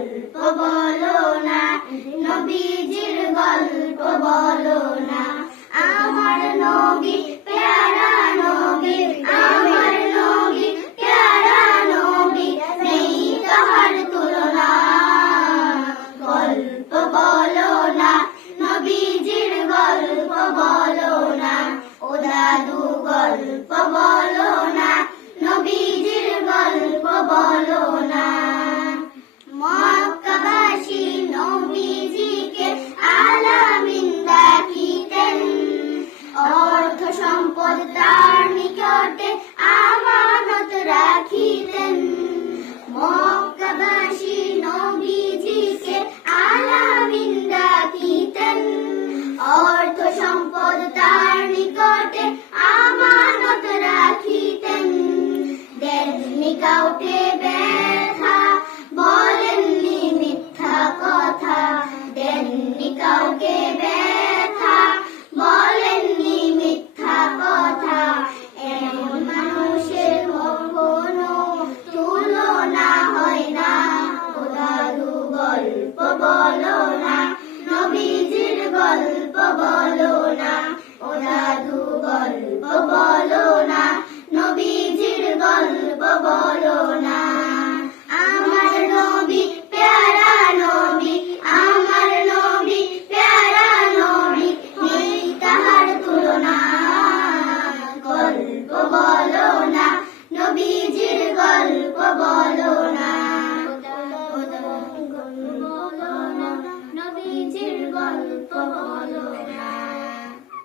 গল্প বলো না নবীজির গল্প বলো। Да. বলো না